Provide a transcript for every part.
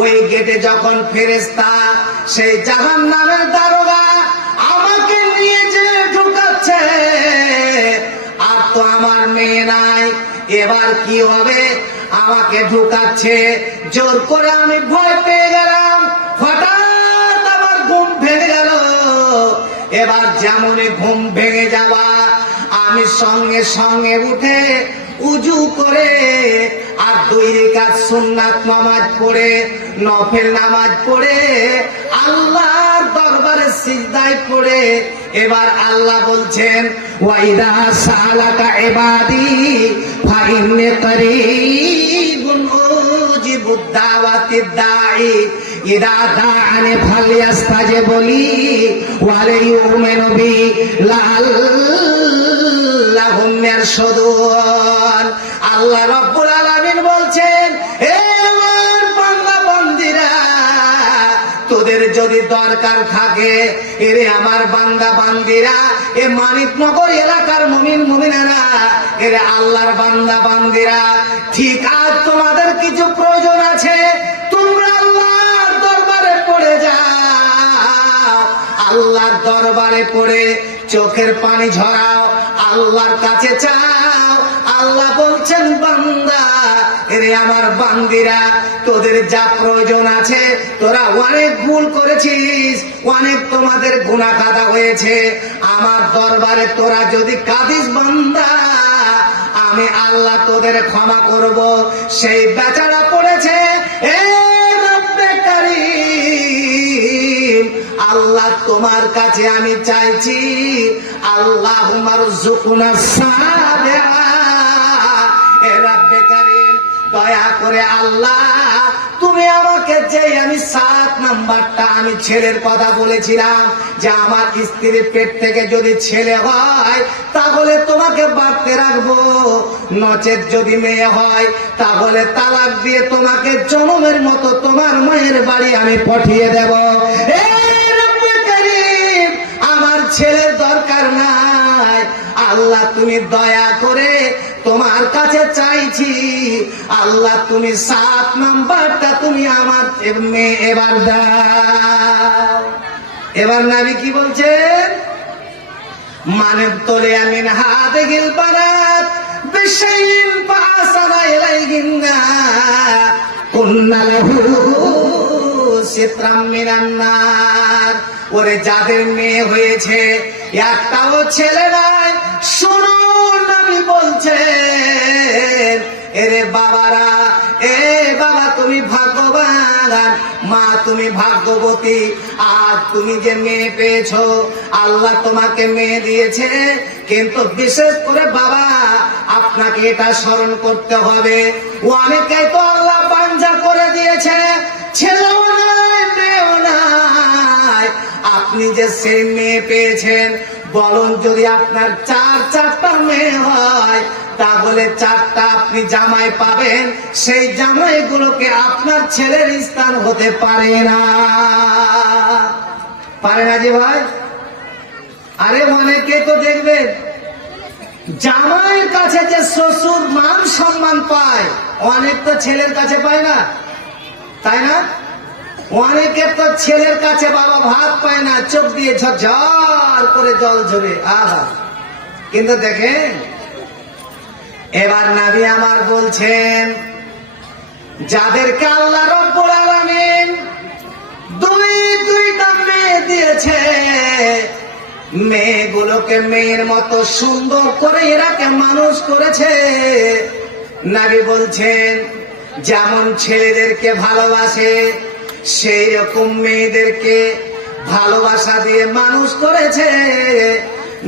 ওই গেটে যখন ফেরেশতা সেই জাহান্নামের দারোগা আমাকে নিয়ে যে ঢুকাচ্ছে, আর তো আমার মেয়ে নাই, এবার কি হবে? আমাকে ঢুকাচ্ছে জোর করে, আমি ভয় পেয়ে গেলাম। হঠাৎ আমার ঘুম ভেঙে গেল। এবার যেমনই ঘুম ভেঙে যাওয়া, আমি সঙ্গে সঙ্গে উঠে উজু করে আর 2 রাকাত সুন্নাত নামাজ পড়ে, নফল নামাজ পড়ে আল্লাহর দরবারে সিজদায় পড়ে এবার আল্লাহ বলছেন, ওয়াইদা সালাকা ইবাদি ফাইন্নী করিবুন উজিবুদ দাওয়াতিদ দাঈ ইদা দাআনি ফালইস্তাজিবু লি ওয়া লিউমিনু বি লাআল্লাহুম ইয়ারশুদুন। আল্লাহ রাব্বুল আলামিন বলছেন, হে আমার বান্দা বান্দীরা, তোদের যদি দরকার থাকে, এরে আমার বান্দা বান্দীরা, এ মানিকনগর এলাকার মুমিন মুমিনারা, এরে আল্লাহর বান্দা বান্দীরা, ঠিক আজ তোমাদের কিছু প্রয়োজন আছে, তোমরা আল্লাহর দরবারে পড়ে যাও। আল্লাহর দরবারে পড়ে চোখের পানি ঝরাও, আল্লাহর কাছে চাও। আল্লাহ বলছেন, বান্দা, এরে আমার বান্দিরা, তোদের যা প্রয়োজন আছে, তোরা অনেক ভুল করেছিস, অনেক তোমাদের গুনাহ কাদা হয়েছে, আমার দরবারে তোরা যদি কাঁদিস বান্দা, আমি আল্লাহ তোদের ক্ষমা করব। সেই বেচারা পড়েছে, এ রব্বে কারীম, আল্লাহ তোমার কাছে আমি চাইছি, আল্লাহুম্মা রযুকনা সাবিরা, এ রব্বে কারীম, দয়া করে আল্লাহ তুমি আমাকে, যে আমি 7 নাম্বারটা আমি ছেলের কথা বলেছিলাম, যে আমার স্ত্রীর পেট থেকে যদি ছেলে হয় তাহলে তোমাকে বাড়তে রাখবো, নচেত যদি মেয়ে হয় তাহলে তালাক দিয়ে তোমাকে জনমের মতো তোমার মায়ের বাড়ি আমি পাঠিয়ে দেব। আমার ছেলের দরকার নাই, আল্লাহ তুমি দয়া করে তোমার কাছে চাইছি, আল্লাহ তুমি 7 নাম্বারটা তুমি আমার মেয়ে এবার দাও। এবার নবী কি বলছেন? মানব তোলে আমিন হাতে গিল বারাত বিশাইন পাসানা ইলাইহিন্না কুন্না লাহু সিতরাম মিনান নার। ওরে যাদের মেয়ে হয়েছে, একটাও ছেলে নাই, শোনো নবী বলছেন, এরে বাবারা, এ বাবা তুমি ভাগ্যবান, মা তুমি ভাগ্যবতী, আর তুমি যে মেয়ে পেয়েছো, আল্লাহ তোমাকে মেয়ে দিয়েছে, কিন্তু বিশেষ করে বাবা আপনাকে এটা স্মরণ করতে হবে, অনেকেই তো আল্লাহ বাঞ্জা করে দিয়েছে, ছেলেও নাই মেয়েও নাই। আপনি যে সেই মেয়ে পেয়েছেন, বলুন যদি আপনার 4টা মেয়ে হয়, তাহলে 4টা আপনি জামাই পাবেন, সেই জামাইগুলোকে আপনার ছেলের স্থান হতে পারে না, পারে না যে ভাই? আরে অনেকে তো দেখবেন জামাইয়ের কাছে যে শ্বশুর মান সম্মান পায়, অনেক তো ছেলের কাছে পায় না, তাই না? অনেকে তো ছেলের কাছে বাবা ভাত পায় না, চোখ দিয়ে ঝরঝর করে জল ঝরে, আহা। কিন্তু দেখেন, এবার নবী আমার বলছেন, যাদেরকে আল্লাহ রাব্বুল আলামিন 2টা মেয়ে দিয়েছে, মেয়েগুলোকে মেয়ের মতো সুন্দর করে এরাকে মানুষ করেছে, নবী বলছেন যেমন ছেলেদেরকে ভালোবাসে, সেই রকম মেয়েদেরকে ভালোবাসা দিয়ে মানুষ করেছে।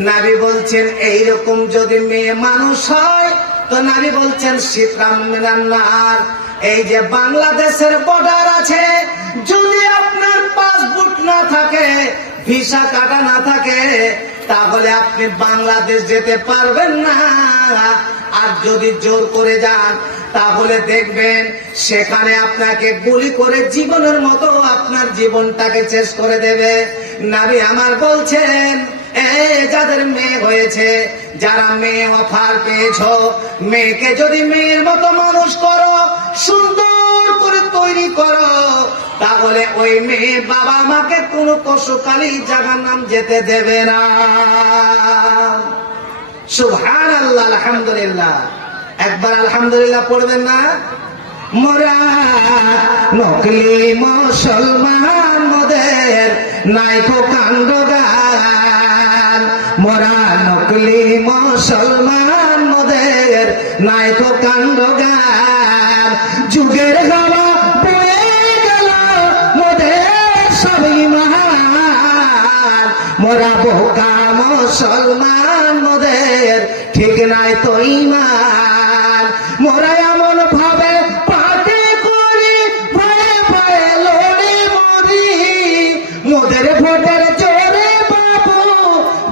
নবী বলছেন এইরকম যদি মেয়ে মানুষ হয়, তো নবী বলছেন সিতরাম মিনান নার। এই যে বাংলাদেশের বর্ডার আছে, যদি আপনার পাসপোর্ট না থাকে, ভিসা কাটা না থাকে, তাহলে আপনি বাংলাদেশ যেতে পারবেন না। আর যদি জোর করে যান, তাহলে দেখবেন সেখানে আপনাকে গুলি করে জীবনের মতো আপনার জীবনটাকে শেষ করে দেবে। নবী আমার বলছেন, যাদের মেয়ে হয়েছে, যারা মেয়ে অফার পেয়েছো, মেয়েকে যদি মেয়ের মতো মানুষ করো, সুন্দর করে করে তৈরি করো, তাহলে ওই মেয়ে বাবা মাকে কোনো কষ্টকালী জাহান্নাম যেতে দেবে না। সুবহানাল্লাহ, আলহামদুলিল্লাহ। একবার আলহামদুলিল্লাহ পড়বেন না? মোরা নকলি মুসলমান মোদের নাইকো কাণ্ডগান, মোরা নকলি মুসলমান মোদের নাইকো কাণ্ডগান, যুগের হাওয়া বয়ে গেল মোদের সব ঈমান, মোরা বোকা মুসলমান মোদের ঠিক নাই তো ঈমান, মোরা এমন ভাবে মোদের ভোটের জোরে বাবু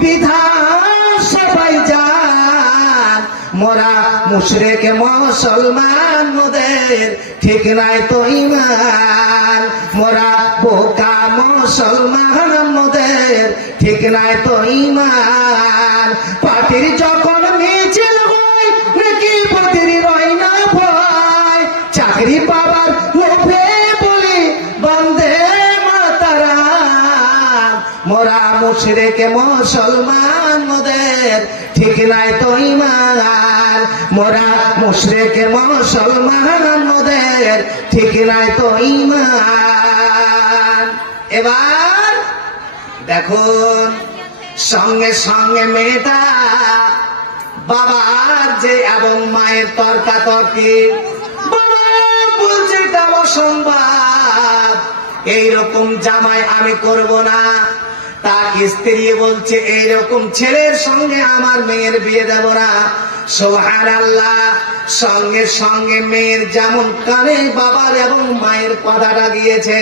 বিধান সবাই যান, মোরা মুশরিক মুসলমান মোদের ঠিক নাই তো ঈমান, মোরা বোকা মুসলমান মোদের ঠিক নাই তো ঈমান, পার্টির যখন মিছিল হয় নাকি পার্টির রয় না ভয়, চাকরি পাবার লোভে বলি বন্দে মোরা মুশরিক মুসলমান মোদের ঠিক নাই তো ঈমান, মোরা মুশরিক মুসলমান মোদের ঠিক নাই তো ঈমান। এবার দেখুন, সঙ্গে সঙ্গে মেয়েটা বাবার যে এবং মায়ের তর্কাতর্কি, বাবা বলছে এটা অসম্ভব, এইরকম জামাই আমি করব না। তার স্ত্রী বলছে এইরকম ছেলের সঙ্গে আমার মেয়ের বিয়ে দেব না। সুবহানাল্লাহ। সঙ্গে সঙ্গে মেয়ের যেমন কানে বাবার এবং মায়ের কথাটা গিয়েছে,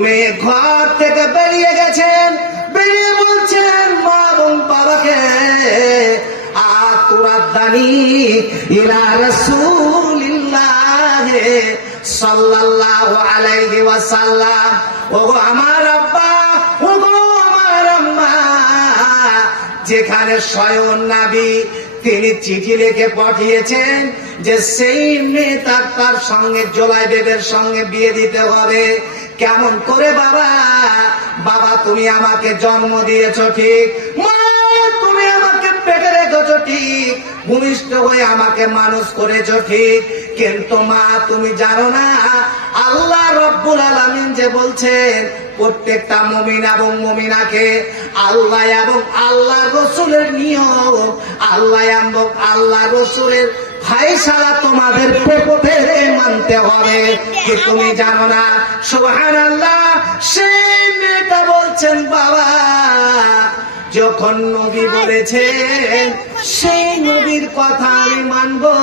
মেয়ে ঘর থেকে বেরিয়ে গেছেন, বেরিয়ে বলছেন মা এবং বাবাকে, আতুরাদ্দানি ইলা রাসূলিল্লাহ সাল্লাল্লাহু আলাইহি ওয়াসাল্লাম, ওগো আমার আব্বা, ওগো আমার আম্মা, যেখানে স্বয়ং নবী তিনি চিঠি লিখে পাঠিয়েছেন যে সেই মেয়ে তার সঙ্গে জোলাইবের সঙ্গে বিয়ে দিতে হবে। কেমন করে বাবা? বাবা তুমি আমাকে জন্ম দিয়েছো ঠিক, মা তুমি আমাকে পেটে রেখেছো ঠিক, ভূমিষ্ঠ হয়ে আমাকে মানুষ করেছো ঠিক, কিন্তু মা তুমি জানো না আল্লাহ রব্বুল আলামিন যে বলছেন প্রত্যেকটা মুমিন এবং মুমিনাকে আল্লাহ এবং আল্লাহ রসুলের নিয়ম, আল্লাহ এবং আল্লাহ রসুলের ফায়সালা তোমাদের প্রত্যেকে মানতে হবে, কি তুমি জানো না? সুবহানাল্লাহ। সেই মেয়েটা বলছেন বাবা যখন নবী বলেছেন সেই নবীর কথা আমি মানবো,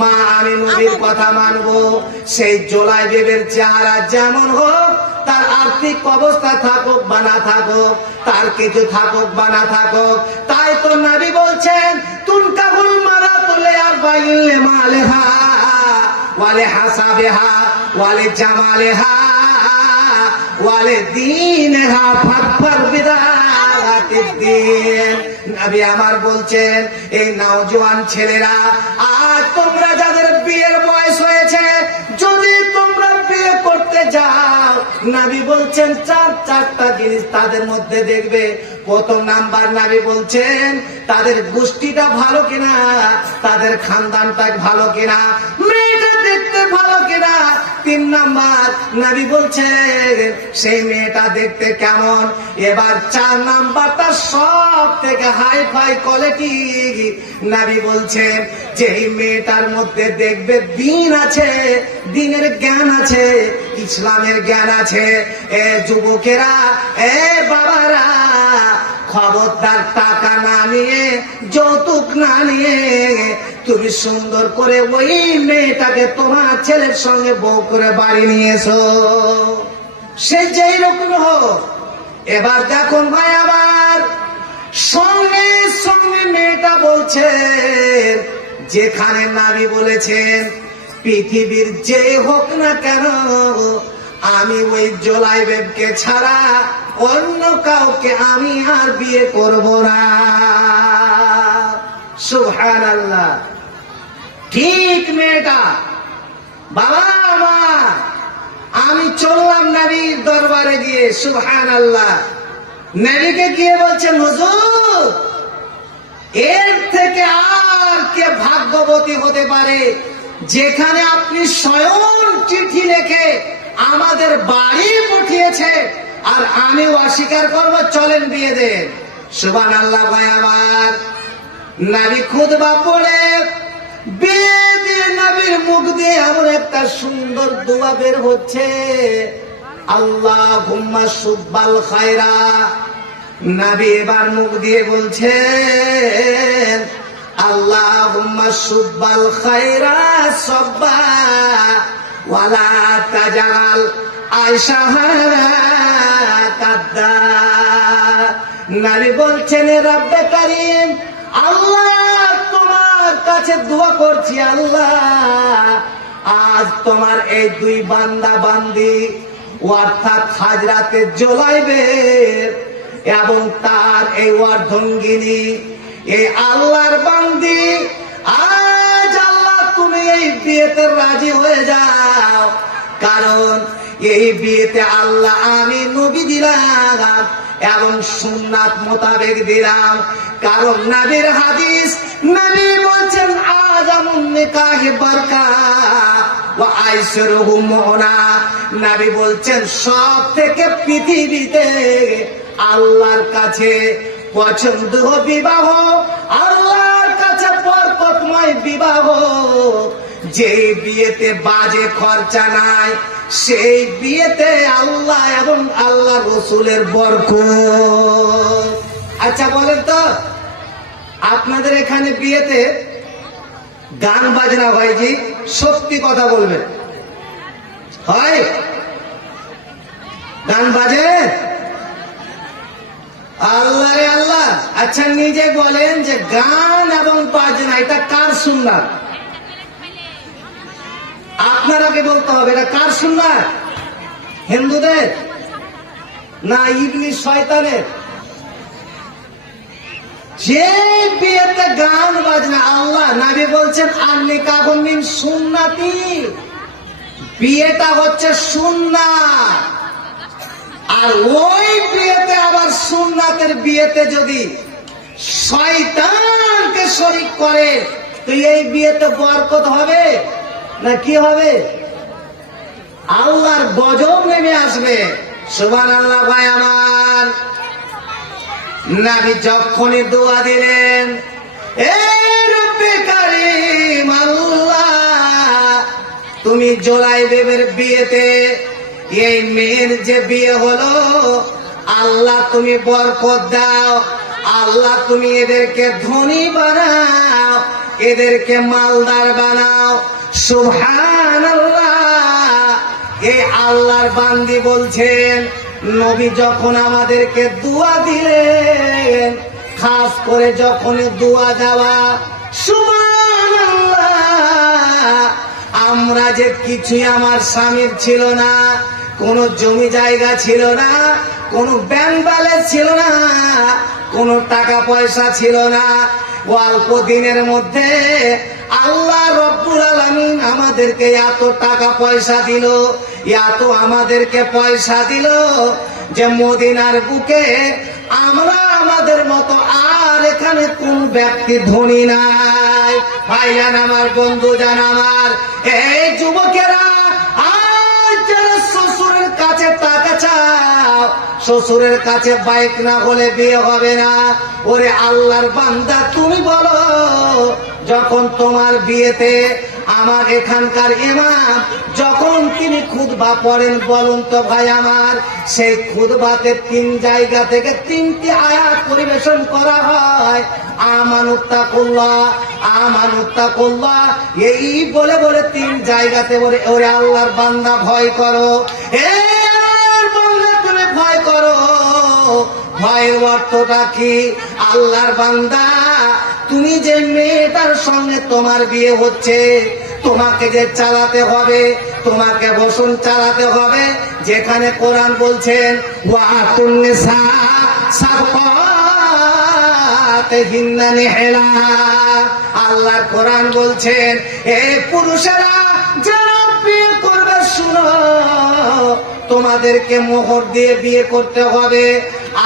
মা আমি নবীর কথা মানবো। সেই জোলাইবের চেহারা যেমন হোক, তার আর্থিক অবস্থা থাকুক বা না থাকুক, তার কিছু থাকুক বা না থাকুক, তাই তো নবী বলছেন তুনকাহুল মারাতু লিআরবাইল মালেহা ওয়ালি হাসাবিহা ওয়ালি জামালিহা ওয়ালি দীনহা ফাদফার বিদাতিদ্দিন। নবী আমার বলছেন এই নওজোয়ান ছেলেরা, আজ তোমরা যাদের বিয়ের বয়স হয়েছে, যদি তোমরা বিয়ে করতে যাও, নবী বলছেন চারটা জিনিস তাদের মধ্যে দেখবে। প্রথম নাম্বার নবী বলছেন তাদের গোষ্ঠীটা ভালো কিনা, তাদের খানদানটা ভালো কিনা, মেয়েটা দেখতে ভালো কিনা। 3 নাম্বার নবী বলছেন সেই মেয়েটা দেখতে কেমন। এবার 4 নাম্বারটা সব থেকে হাই ফাই কোয়ালিটি, নবী বলছেন যে এই মেয়েটার মধ্যে দেখবে দিন আছে, দিনের জ্ঞান আছে, ইসলামের জ্ঞান আছে। এ যুবকেরা, এ বাবারা, খবরদার টাকা না নিয়ে, যৌতুক না নিয়ে তুমি সুন্দর করে ওই মেয়েটাকে তোমার ছেলের সঙ্গে বউ করে বাড়ি নিয়ে এসো, সে যেই রকম হোক। এবার দেখুন ভাই, আবার সঙ্গে সঙ্গে মেয়েটা বলছেন যেখানে নবী বলেছেন পৃথিবীর যে হোক না কেন আমি ওই জোলাইবেবকে ছাড়া অন্য কাউকে আমি আর বিয়ে করব না। সুবহানাল্লাহ। ঠিক মেয়েটা বাবা আমার, আমি চললাম নবীর দরবারে গিয়ে, সুবহানাল্লাহ। নবীকে গিয়ে বলছেন, হুজুর এর থেকে আর কে ভাগ্যবতী হতে পারে যেখানে আপনি স্বয়ং চিঠি লিখে আমাদের বাড়ি পাঠিয়েছে, আর আমি অস্বীকার করব, চলেন বিয়ে দেন। সুবহানাল্লাহ। ভাই আমার, নবী খুতবা পড়ে বিয়ে দিয়ে নবীর মুখ দিয়ে এমন একটা সুন্দর দোয়া বের হচ্ছে, আল্লাহুম্মা সুব্বাল খায়রা। নবী এবার মুখ দিয়ে বলছেন, আল্লাহুম্মা সুব্বাল খায়রা সাব্বা ওয়ালা তাজাল আয়শাহা কাদ্দা। নবী বলছেন, রব্বে কারীম, আল্লাহ তোমার কাছে দোয়া করছি, আল্লাহ আজ তোমার এই দুই বান্দা বান্দি অর্থাৎ হাজরাতে জোলাইবে এবং তার এই অর্ধঙ্গিনী, এই আল্লাহর বান্দি, আজ আল্লাহ তুমি এই বিয়েতে রাজি হয়ে যাও, কারণ এই বিয়েতে আল্লাহ আমি নবী দিলাম এবং সুন্নাত মোতাবেক দিলাম। কারণ নবীর হাদিস, নবী বলছেন, আযামুন নিকাহি বারকা ওয়া আইসিরুহু মুনা। নবী বলছেন, সব থেকে পৃথিবীতে আল্লাহর কাছে পছন্দ বিবাহ, আল্লাহর কাছে বরকতময় বিবাহ, যে বিয়েতে বাজে খরচা নাই, সেই বিয়েতে আল্লাহ এবং আল্লাহ রসুলের বরকত। আচ্ছা বলেন তো, আপনাদের এখানে বিয়েতে গান বাজনা হয় জি? সত্যি কথা বলবেন, হয়? গান বাজে? আল্লাহ রে আল্লাহ। আচ্ছা নিজে বলেন যে গান এবং বাজনা এটা কার সুন্নাত? আপনারাকে বলতে হবে, এটা কার সুন্নাত? হিন্দুদের না ইবলিস শয়তানের? যে বিয়েতে গান বাজনা, আল্লাহ নবী বলছেন, আর নিকাহু মিন সুন্নতি, বিয়েটা হচ্ছে সুন্নাত। আর ওই বিয়েতে আবার সুন্নাতের বিয়েতে যদি শয়তানকে শরীক করে, তো এই বিয়েতে বরকত হবে না কি হবে? আল্লাহর গজব নেমে আসবে। সুবহানাল্লাহ। ভাই আমার, নবী যখনই দোয়া দিলেন, এ রব্বে কারীম, আল্লাহ তুমি জোলাইবের বিয়েতে এই মেয়ের যে বিয়ে হলো, আল্লাহ তুমি বরকত দাও, আল্লাহ তুমি এদেরকে ধনী বানাও, এদেরকে মালদার বানাও। সুবহানাল্লাহ। এই আল্লাহর বান্দি বলছেন, নবী যখন আমাদেরকে দোয়া দিলেন, খাস করে যখন দোয়া দেওয়া, সুবহানাল্লাহ, আমরা যে কিছুই আমার স্বামীর ছিল না, কোনো জমি জায়গা ছিল না, কোনো ব্যাংক ব্যালেন্স ছিল না, কোনো টাকা পয়সা ছিল না, অল্প দিনের মধ্যে আল্লাহ রব্বুল আলামিন আমাদেরকে এত টাকা পয়সা দিল, এত আমাদেরকে পয়সা দিল যে মদিনার বুকে আমরা আমাদের মতো আর এখানে কোন ব্যক্তি ধনী নাই। ভাইজান আমার, বন্ধু জান আমার, এই যুবকেরা আজ যারা শ্বশুরের কাছে টাকা চাও, শ্বশুরের কাছে বাইক না হলে বিয়ে হবে না, ওরে আল্লাহর বান্দা তুমি বলো, যখন তোমার বিয়েতে আমার এখানকার ইমাম যখন তিনি খুতবা পড়েন, বলুন তো ভাই আমার, সেই খুতবাতে 3 জায়গা থেকে 3টি আয়াত পরিবেশন করা হয়, আমানুত্তাকুল্লাহ, আমানুত্তাকুল্লাহ, এই বলে বলে 3 জায়গাতে বলে, ওরে আল্লাহর বান্দা ভয় করো, হে আল্লাহর বান্দা তুমি ভয় করো। ভয়ের অর্থটা কি? আল্লাহর বান্দা, তুমি যে মেয়েটার সঙ্গে তোমার বিয়ে হচ্ছে, তোমাকে যে চালাতে হবে, তোমাকে বসন চালাতে হবে, যেখানে কোরআন বলছেন ওয়াতুন নিসা সাদকাতিহিন্না নিহলা, আল্লাহ কোরআন বলছেন, এ পুরুষেরা যারা শুনো, তোমাদেরকে মোহর দিয়ে বিয়ে করতে হবে।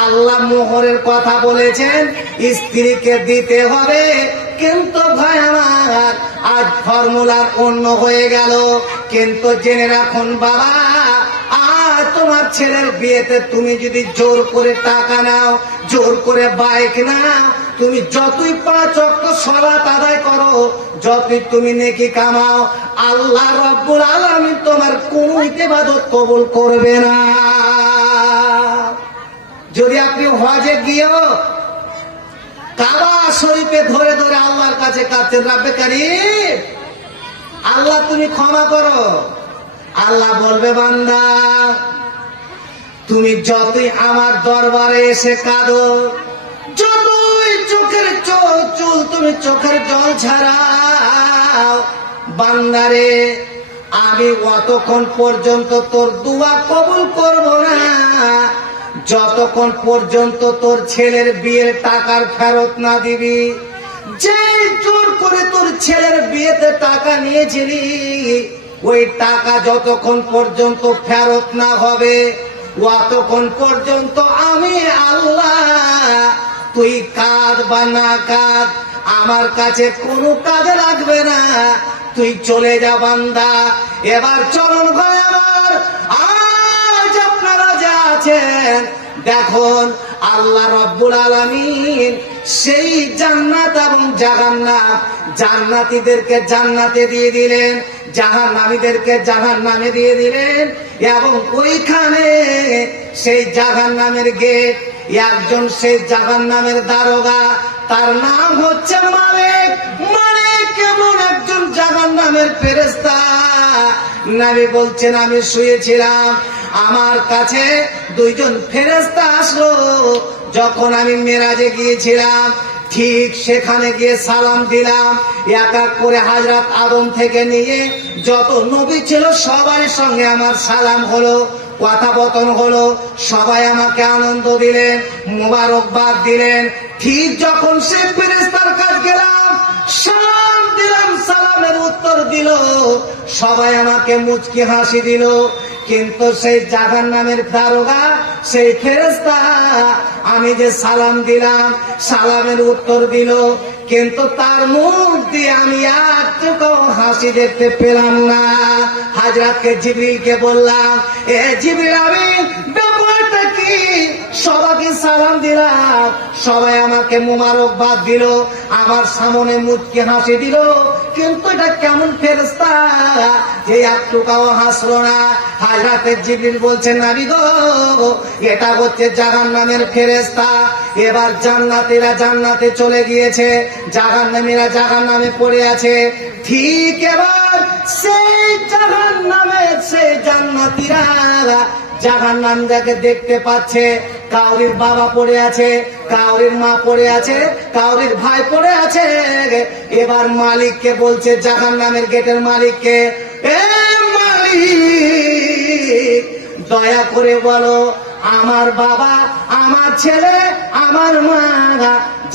আল্লাহ মোহরের কথা বলেছেন, স্ত্রীকে দিতে হবে। কিন্তু ভাই আমার, আজ ফর্মুলার অন্য হয়ে গেল। কিন্তু জেনে রাখুন বাবা, আর তোমার ছেলের বিয়েতে তুমি যদি জোর করে টাকা নাও, জোর করে বাইক নাও, তুমি যতই 5 ওয়াক্ত সালাত আদায় করো, যতই তুমি নেকি কামাও, আল্লাহ রাব্বুল আলামিন তোমার কোনো ইবাদত কবুল করবে না। যদি আপনি হজে গিয়েও কাবা শরীফে ধরে ধরে আল্লাহর কাছে কাঁদছেন, রাব্বে কারীম আল্লাহ তুমি ক্ষমা করো, আল্লাহ বলবে বান্দা তুমি যতই আমার দরবারে এসে কাঁদো, যতই চোখের চুল তুমি চোখের জল ছাড়াও, বান্দারে আমি অতক্ষণ পর্যন্ত তোর দোয়া কবুল করব না যতক্ষণ পর্যন্ত তোর ছেলের বিয়ের টাকার ফেরত না দিবি। যে জোর করে তোর ছেলের বিয়েতে টাকা নিয়েছিলি, ওই টাকা যতক্ষণ পর্যন্ত ফেরত না হবে, অতক্ষণ পর্যন্ত আমি আল্লাহ, তুই কাঁদ বা না কাঁদ, আমার কাছে কোনো কাজে লাগবে না, তুই চলে যা বান্দা। এবার চলুন ভাই আমার, আজ আপনারা যা আছেন দেখুন, আল্লাহ রাব্বুল আলামিন সেই জান্নাত এবং জাহান্নাম, জান্নাতীদেরকে জান্নাতে দিয়ে দিলেন, জাহান্নামীদেরকে জাহান্নামে দিয়ে দিলেন। এবং ওইখানে সেই জাহান্নামের গেট, একজন সেই জাহান্নামের দারোগা, তার নাম হচ্ছে মালিক। মালিক কেমন একজন জাহান্নামের ফেরেশতা। নবী বলছেন, আমি শুয়েছিলাম, আমার কাছে 2 জন ফেরেশতা আসলো। যখন আমি মেরাজে গিয়েছিলাম, ঠিক সেখানে গিয়ে সালাম দিলাম। এক এক করে হযরত আদম থেকে নিয়ে যত নবী ছিল সবার সঙ্গে আমার সালাম হলো, কথাবতন হলো, সবাই আমাকে আনন্দ দিলেন, মোবারকবাদ দিলেন। ঠিক যখন সে ফেরেশতার কাছে গেলাম, সালাম দিলাম, সালামের উত্তর দিল, সবাই আমাকে মুচকি হাসি দিল। কিন্তু সেই জাহান্নামের দারোগা, সেই ফেরেশতা, আমি যে সালাম দিলাম, সালামের উত্তর দিল, কিন্তু তার মুখ দিয়ে আমি একটুকু হাসি দেখতে পেলাম না। হযরতকে জিবরিলকে বললাম, এ জিবরিল আমিন, ব্যাপারটা কি? সবাইকে সালাম দিলাম, সবাই আমাকে মোবারকবাদ দিল, আমার সামনে মুচকি হাসি দিল, কিন্তু এটা কেমন ফেরেশতা যে একটুকাও হাসলো না? হযরত জিবরিল বলছেন, নবী গো, এটা হচ্ছে জাহান্নামের ফেরেশতা। এবার জান্নাতীরা জান্নাতে চলে গিয়েছে, জাহান্নামীরা জাহান্নামে পড়ে আছে। ঠিক এবার সেই জাহান্নামের সেই জান্নাতীরা জাহান্নামীদেরকে দেখতে পাচ্ছে। কাউরির বাবা পড়ে আছে, কাউরির মা পড়ে আছে, কাউরির ভাই পড়ে আছে। এবার মালিককে বলছে, জাহান্নামের গেটের মালিককে, এ মালিক, দয়া করে বলো, আমার বাবা, আমার ছেলে, আমার মা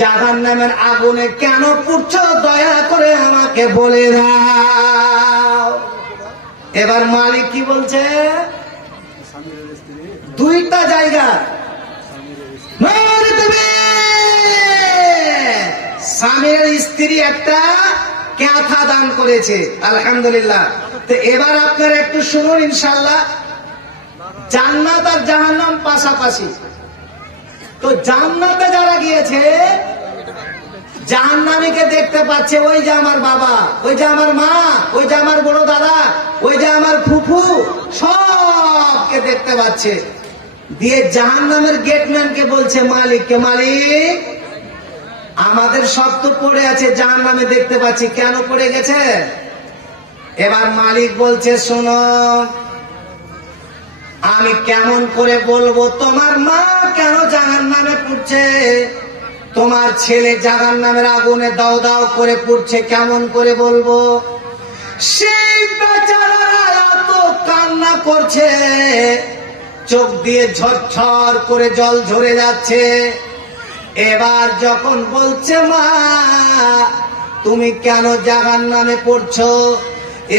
জাহান্নামের আগুনে কেন পুড়ছো? দয়া করে আমাকে বলে দাও। এবার মালিক কি বলছে? 2টা জায়গা, স্বামীর স্ত্রী একটা ক্যাথা দান করেছে, আলহামদুলিল্লাহ। তো এবার আপনারা একটু শুনুন, ইনশাআল্লাহ। জান্নাত আর জাহান্নাম পাশাপাশি। তো জান্নাতে যারা গিয়েছে, জাহান্নামীকে দেখতে পাচ্ছে, ওই যে আমার বাবা, ওই যে আমার মা, ওই যে আমার বড় দাদা, ওই যে আমার ফুফু, সবকে দেখতে পাচ্ছে। দিয়ে জাহান্নামের গেটম্যানকে বলছে, মালিককে, মালিক, আমাদের সব তো পড়ে আছে, জাহান্নামে দেখতে পাচ্ছি, কেন পড়ে গেছে? এবার মালিক বলছে, শোনো, আমি কেমন করে বলবো তোমার মা কেন জাহান্নামে পুড়ছে, তোমার ছেলে জাহান্নামের আগুনে দাও দাও করে পুড়ছে, কেমন করে বলবো? সেই বেচারারা এত কান্না করছে, চোখ দিয়ে ঝরঝর করে জল ঝরে যাচ্ছে। এবার যখন বলছে, মা তুমি কেন জাহান্নামে পড়ছো,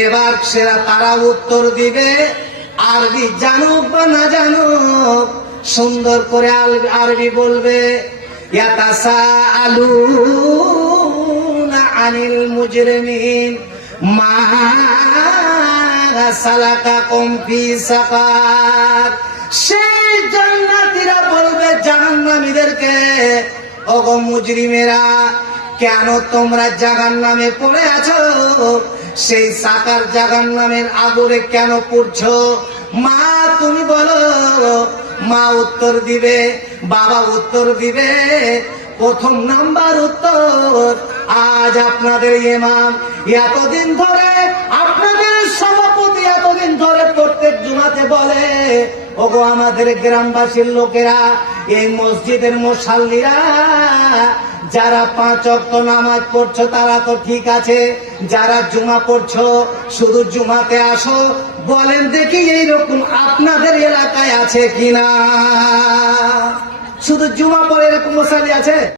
এবার তারা উত্তর দিবে, আরবি জানুক বা না জানুক, সুন্দর করে আরবি বলবে, ইয়াতাসাআলুনা আনিল মুজরিমিন মা সালাকাকুম ফি সাকার। সেই জান্নাতীরা বলবে জাহান্নামীদেরকে, ওগো মুজরিমেরা, কেন তোমরা জাহান্নামে পড়ে আছো? সেই সাকার জাহান্নামের আগুনে কেন পড়ছো? মা তুমি বলো। মা উত্তর দিবে, বাবা উত্তর দিবে। প্রথম নাম্বার উত্তর, আজ আপনাদের ইমাম এতদিন ধরে, আপনাদের সভাপতি এতদিন ধরে প্রত্যেক জুমাতে বলে, ওগো আমাদের গ্রামবাসীর লোকেরা, এই মসজিদের মুসাল্লিরা যারা 5 ওয়াক্ত নামাজ পড়ছো তারা তো ঠিক আছে, যারা জুমা পড়ছো শুধু জুমাতে আসো, বলেন দেখি এইরকম আপনাদের এলাকায় আছে কিনা? শুধু জুমা পড়ে এরকম মুসাল্লি আছে?